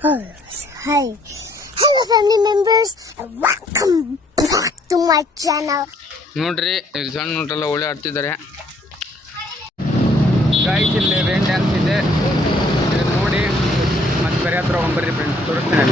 Hi. Hello, family members. and Welcome back to my channel. ನೋಡ್ರಿ ಇಲ್ಲಿ ಸಣ್ಣ ನೋಟ್ರೆಲ್ಲ ಒಳ್ಳೆ ಆಡ್ತಿದ್ದಾರೆ ಗಾಯ್ಸ್ ಇಲ್ಲಿ ರೇನ್ ಡ್ಯಾನ್ಸ್ ಇದೆ ನೋಡಿ ಮತ್ತೆ ಬೇರೆ ಹತ್ರ ಹೋಗ್ಬರ್ರಿ ಫ್ರೆಂಡ್ಸ್ ತೋರಿಸ್ತೇನೆ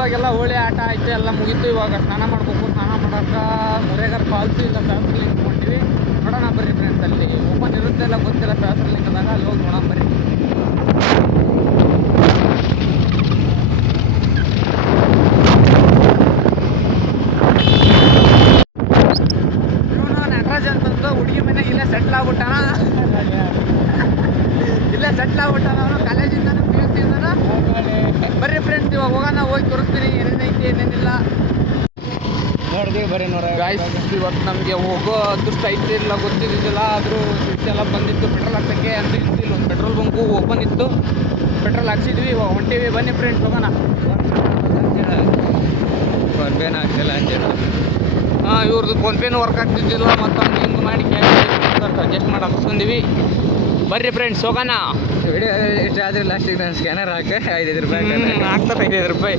ಇವಾಗೆಲ್ಲ ಹೋಳಿ ಆಟ ಆಯ್ತು ಎಲ್ಲ ಮುಗೀತು ಇವಾಗ. ಸ್ನಾನ ಮಾಡ್ಬೇಕು ಸ್ನಾನ ಮಾಡೋಕೆ ಮುರೇಗರ್ ಫಾಲ್ಸು ಇಲ್ಲ ಸಹಸ್ರಲಿಂಗ ಹೊಂಟಿವಿ ನೋಡೋಣ ಬರ್ರಿ ಫ್ರೆಂಡ್ಸ್ ಅಲ್ಲಿ. ಓಪನ್ ಇರುತ್ತೆ ಇಲ್ಲ ಗೊತ್ತಿಲ್ಲ ಸಹಸ್ರಲಿಂಗದಾಗ ಅಲ್ಲಿ ಹೋಗಿ ನೋಡೋಣ ಬರ್ರಿ ಫ್ರೆಂಡ್ಸ್ ಇವಾಗ ಹೋಗೋಣ ಹೋಗಿ ತೋರಿಸ್ತೀನಿ ಏನೇನೈತಿ ಏನೇನಿಲ್ಲ ನೋಡಿದ್ವಿ ಬರೀ ನೂರ ಗಾಯ್ಸ್ ಇವತ್ತು ನಮಗೆ ಹೋಗೋ ಅದೃಷ್ಟ ಐತಿ ಇಲ್ಲ ಗೊತ್ತಿದ್ದಿಲ್ಲ ಆದರೂ ಎಲ್ಲ ಬಂದಿತ್ತು ಪೆಟ್ರೋಲ್ ಹಾಕ್ಸೋಕ್ಕೆ. ಅಂತ ಇತ್ತು ಒಂದು ಪೆಟ್ರೋಲ್ ಬಂಕು ಓಪನ್ ಇತ್ತು. ಪೆಟ್ರೋಲ್ ಹಾಕ್ಸಿದ್ವಿ ಹೊಂಟಿವಿ. ಬನ್ನಿ ಫ್ರೆಂಡ್ಸ್ ಹೋಗೋಣ. ಫೋನ್ಪೇನ ಆಗ್ತಿಲ್ಲ ಅಂತೇಳಿ ಹಾಂ ಇವ್ರದ್ದು ಫೋನ್ಪೇನು ವರ್ಕ್ ಆಗ್ತಿದ್ದಿಲ್ಲ ಮತ್ತು ಹಂಗೆ ಹಿಂಗೆ ಮಾಡಿ ಅಡ್ಜಸ್ಟ್ ಮಾಡಿ ಹಾಕ್ಸ್ಕೊಂಡಿವಿ ಬರ್ರಿ ಫ್ರೆಂಡ್ಸ್ ಹೋಗೋಣ. ವಿಡಿಯೋ ಆದರೆ ಆದ್ರೆ ಲಾಸ್ಟಿಗೆ ನಾನು ಸ್ಕ್ಯಾನರ್ ಹಾಕಿ ಐದೈದು ರೂಪಾಯಿ ಹಾಕ್ತಾರೆ ಐದೈದು ರೂಪಾಯಿ.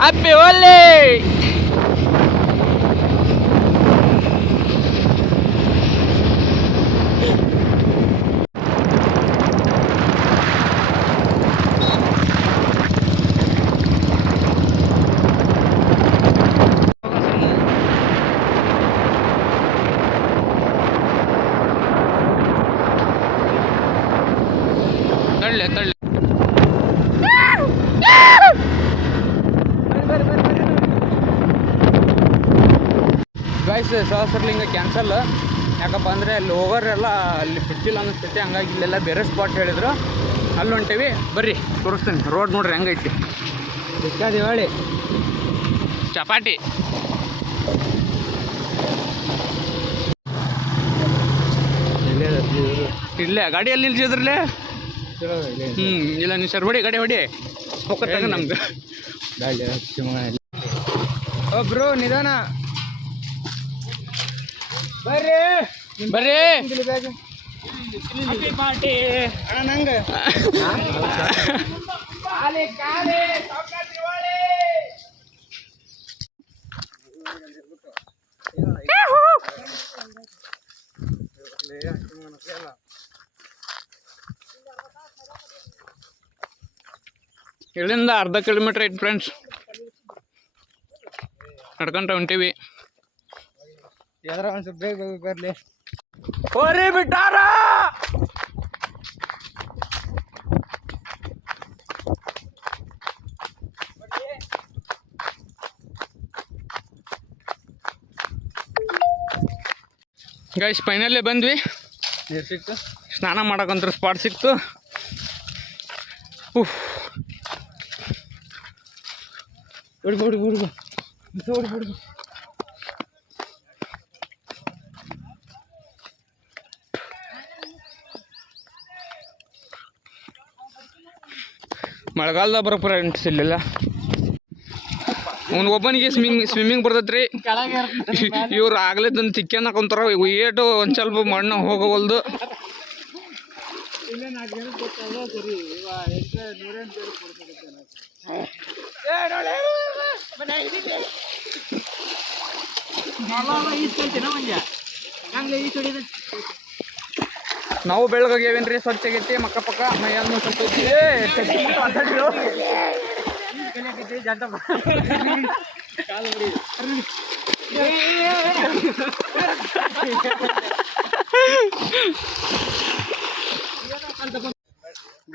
ಅಪ್ಪಿ ಒಳ್ಳೆ ಸಹಸ್ರಲಿಂಗ ಕ್ಯಾನ್ಸಲ್ ಯಾಕಪ್ಪ ಅಂದರೆ ಅಲ್ಲಿ ಹೋಗೋರೆಲ್ಲ ಅಲ್ಲಿ ಬಿಟ್ಟಿಲ್ಲ ಅನ್ನಿಸ್ತೈತಿ ಹಂಗಾಗಿ ಇಲ್ಲೆಲ್ಲ ಬೇರೆ ಸ್ಪಾಟ್ ಹೇಳಿದ್ರು. ಅಲ್ಲಿ ಹೊಂಟೇವಿ. ಬರ್ರಿ. ತೋರಿಸ್ತೀನಿ. ರೋಡ್ ನೋಡ್ರಿ ಹೆಂಗೈತಿ ದಿವಾಳಿ? ಚಪಾಟಿ ಇಲ್ಲೇ ಗಾಡಿಯಲ್ಲಿ ನಿಲ್ಸಿದ್ರಲ್ಲೇ? ಹ್ಞೂ ಇಲ್ಲ ನೀವು ಸರ್ ಹೊಡಿ ಗಾಡಿ ಹೊಡಿ. ಹೋಗ್ತಾಗ ನಮ್ದು ಒಬ್ರು ನಿಧಾನ. ಬರ್ರಿ. ಬರ್ರಿ. ಇಲ್ಲಿಂದ ಅರ್ಧ ಕಿಲೋಮೀಟ್ರ್ ಐತೆ ಫ್ರೆಂಡ್ಸ್ ನಡ್ಕೊಂತ ಹೊಂಟೀವಿ. ಯಾವ್ದಾರ ಒಂದು ಸ್ವಲ್ಪ ಬೇಗ ಬೇಗ ಬರಲಿ. ಹೋರಿ ಬಿಟ್ಟಾರ! ಗೈಸ್ ಫೈನಲ್ಲೇ ಬಂದ್ವಿ. ನೀರು ಸಿಕ್ತು? ಸ್ನಾನ ಮಾಡಕ್ಕಂತ ಸ್ಪಾಟ್ ಸಿಕ್ತು. ಉಫ್. ಹುಡುಗ ಹುಡುಗ ಹುಡುಗ ಬಿಡ್ಬು ಮಳೆಗಾಲದಾಗ ಬರೋ ಫ್ರೆಂಡ್ಸ್ ಇಲ್ಲೆಲ್ಲ. ಅವ್ನು ಒಬ್ಬನಿಗೆ ಸ್ವಿಮ್ಮಿಂಗ್ ಸ್ವಿಮ್ಮಿಂಗ್ ಬರ್ತೈತ್ರಿ. ಇವ್ರು ಆಗ್ಲೇ ತಂದು ತಿಕ್ಕನ ಕುಂತಾರ ಏಟು ಒಂದು ಸ್ವಲ್ಪ ಮಣ್ಣು ಹೋಗವಲ್ದು. ನಾವು ಬೆಳಗಾಗೇವೇನ್ರಿ ಸ್ವಚ್ಛ ಆಗೈತಿ ಮಕ್ಕ ಪಕ್ಕ ಮೈಯನ್ನು ಸ್ವಲ್ಪ.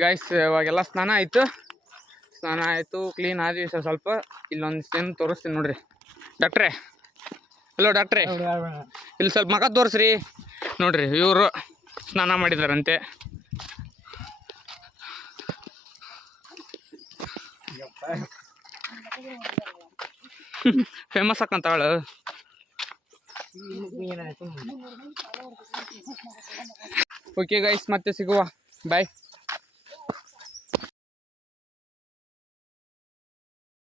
ಗೈಸ್ ಇವಾಗೆಲ್ಲ ಸ್ನಾನ ಆಯಿತು. ಸ್ನಾನ ಆಯಿತು ಕ್ಲೀನ್ ಆದ್ವಿ ಸ್ವಲ್ಪ ಸ್ವಲ್ಪ. ಇಲ್ಲೊಂದು ಸೇನ್ ತೋರಿಸ್ತೀನಿ ನೋಡ್ರಿ. ಡಾಕ್ಟ್ರೆ? ಹಲೋ ಡಾಕ್ಟ್ರೆ? ಇಲ್ಲಿ ಸ್ವಲ್ಪ ಮಗ ತೋರಿಸ್ರಿ. ನೋಡ್ರಿ ಇವರು ಸ್ನಾನ ಮಾಡಿದಾರಂತೆ. ಫೇಮಸ್ ಆಕಂತಾಳು ಓಕೆ ಗೈಸ್ ಮತ್ತೆ ಸಿಗುವ. ಬಾಯ್